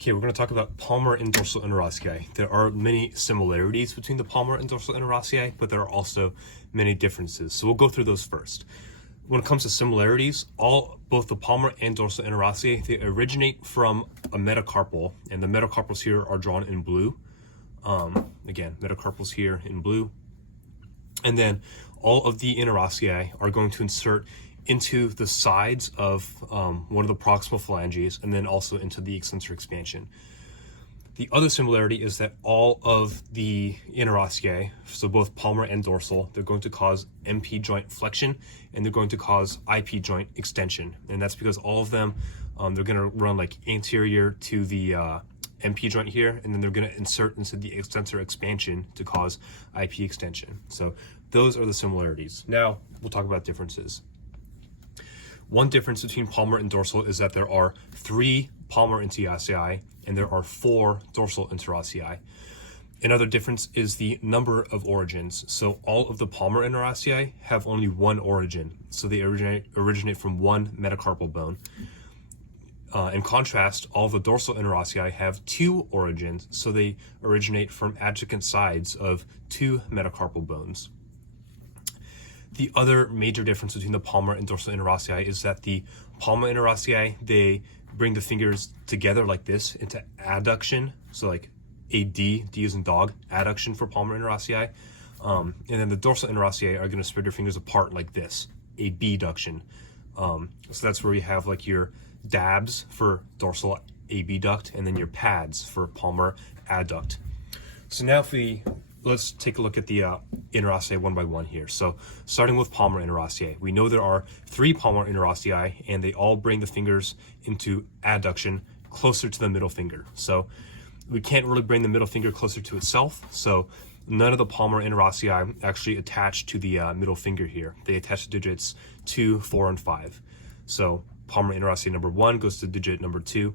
Okay, we're going to talk about palmar and dorsal interossei. There are many similarities between the palmar and dorsal interossei, but there are also many differences. So we'll go through those first. When it comes to similarities, both the palmar and dorsal interossei, they originate from a metacarpal, and the metacarpals here are drawn in blue. Again, metacarpals here in blue. And then all of the interossei are going to insert into the sides of one of the proximal phalanges, and then also into the extensor expansion. The other similarity is that all of the interossei, so both palmar and dorsal, they're going to cause MP joint flexion, and they're going to cause IP joint extension. And that's because all of them, they're going to run like anterior to the MP joint here, and then they're going to insert into the extensor expansion to cause IP extension. So those are the similarities. Now we'll talk about differences. One difference between palmar and dorsal is that there are 3 palmar interossei and there are 4 dorsal interossei. Another difference is the number of origins. So all of the palmar interossei have only one origin. So they originate from one metacarpal bone. In contrast, all the dorsal interossei have 2 origins. So they originate from adjacent sides of 2 metacarpal bones. The other major difference between the palmar and dorsal interossei is that the palmar interossei, they bring the fingers together like this into adduction. So like AD, D as in dog, adduction for palmar interossei. And then the dorsal interossei are going to spread your fingers apart like this, abduction. So that's where you have like your dabs for dorsal abduct, and then your pads for palmar adduct. So now let's take a look at the interossei one by one here. So starting with palmar interossei, we know there are 3 palmar interossei, and they all bring the fingers into adduction closer to the middle finger. So we can't really bring the middle finger closer to itself. So none of the palmar interossei actually attach to the middle finger here. They attach to digits 2, 4, and 5. So palmar interossei number 1 goes to digit number 2.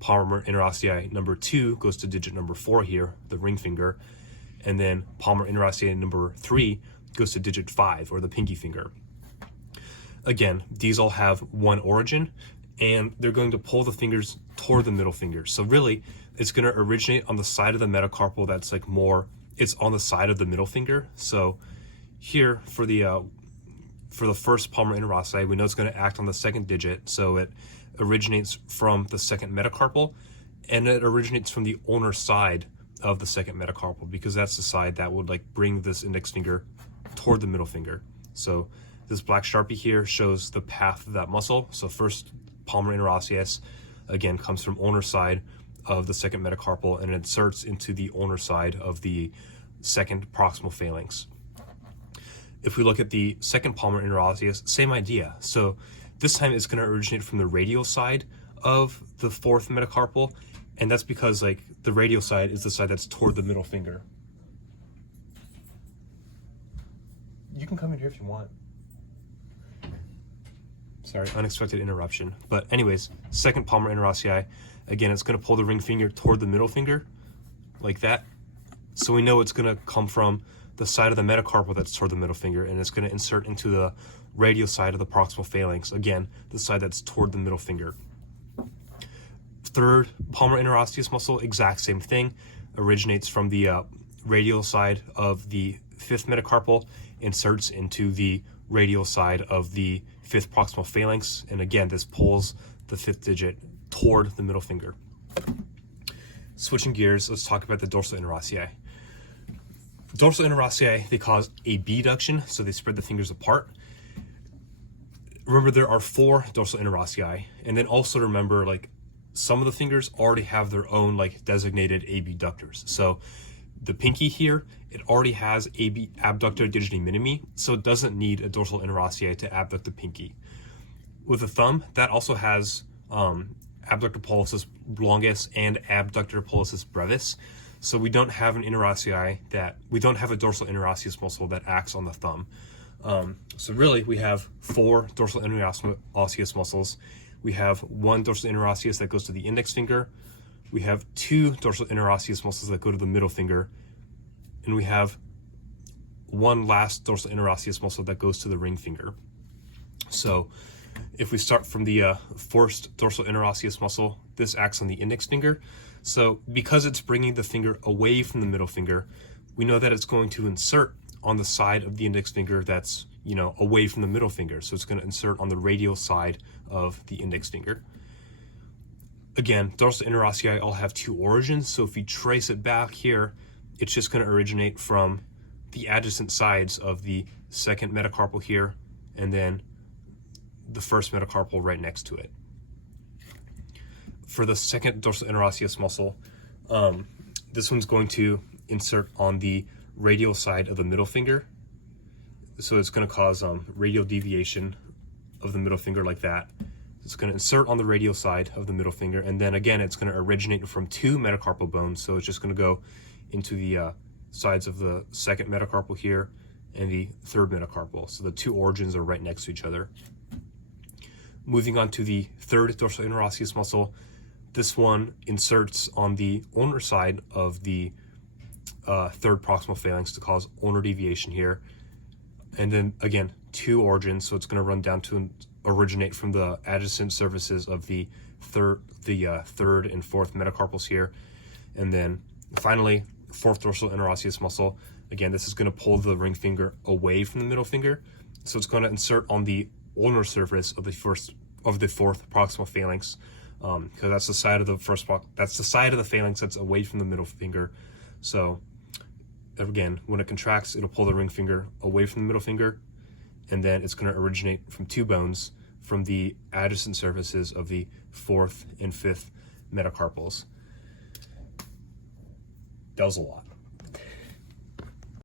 Palmar interossei number 2 goes to digit number 4 here, the ring finger. And then palmar interossei number 3 goes to digit 5, or the pinky finger. Again, these all have one origin, and they're going to pull the fingers toward the middle finger. So really, it's going to originate on the side of the metacarpal that's like it's on the side of the middle finger. So here for the first palmar interossei, we know it's going to act on the second digit, so it originates from the second metacarpal, and it originates from the ulnar side of the second metacarpal, because that's the side that would like bring this index finger toward the middle finger. So this black Sharpie here shows the path of that muscle. So first palmar interosseus, again, comes from ulnar side of the second metacarpal and inserts into the ulnar side of the second proximal phalanx. If we look at the second palmar interosseus, same idea. So this time it's going to originate from the radial side of the fourth metacarpal, and that's because like the radial side is the side that's toward the middle finger. You can come in here if you want. Sorry, unexpected interruption. But anyways, second palmar interossei, again, it's going to pull the ring finger toward the middle finger, like that. So we know it's going to come from the side of the metacarpal that's toward the middle finger, and it's going to insert into the radial side of the proximal phalanx, again, the side that's toward the middle finger. Third palmar interosseous muscle, exact same thing, originates from the radial side of the fifth metacarpal, inserts into the radial side of the fifth proximal phalanx, and again, this pulls the fifth digit toward the middle finger. Switching gears, let's talk about the dorsal interossei. Dorsal interossei, they cause abduction, so they spread the fingers apart. Remember, there are 4 dorsal interossei, and then also remember, like, some of the fingers already have their own like designated abductors. So the pinky here, it already has abductor digiti minimi, so it doesn't need a dorsal interossei to abduct the pinky. With the thumb, that also has abductor pollicis longus and abductor pollicis brevis. So we don't have an interossei we don't have a dorsal interosseous muscle that acts on the thumb. So really, we have 4 dorsal interosseous muscles. We have 1 dorsal interosseous that goes to the index finger. We have 2 dorsal interosseous muscles that go to the middle finger. And we have 1 last dorsal interosseous muscle that goes to the ring finger. So If we start from the first dorsal interosseous muscle, this acts on the index finger. So because it's bringing the finger away from the middle finger, we know that it's going to insert on the side of the index finger that's, away from the middle finger. So it's going to insert on the radial side of the index finger. Again, dorsal interossei all have two origins, so if you trace it back here, it's just going to originate from the adjacent sides of the second metacarpal here, and then the first metacarpal right next to it. For the second dorsal interosseous muscle, this one's going to insert on the radial side of the middle finger. So it's going to cause radial deviation of the middle finger like that. It's going to insert on the radial side of the middle finger, and then again it's going to originate from two metacarpal bones, so it's just going to go into the sides of the second metacarpal here and the third metacarpal. So the two origins are right next to each other. Moving on to the third dorsal interosseous muscle, this one inserts on the ulnar side of the third proximal phalanx to cause ulnar deviation here. And then again, two origins, so it's going to run down to originate from the adjacent surfaces of the third and fourth metacarpals here. And then finally, fourth dorsal interosseous muscle. Again, this is going to pull the ring finger away from the middle finger. So it's going to insert on the ulnar surface of the fourth proximal phalanx, because that's the side of the phalanx that's away from the middle finger. So again, when it contracts, it'll pull the ring finger away from the middle finger, and then it's going to originate from two bones from the adjacent surfaces of the fourth and fifth metacarpals. That was a lot.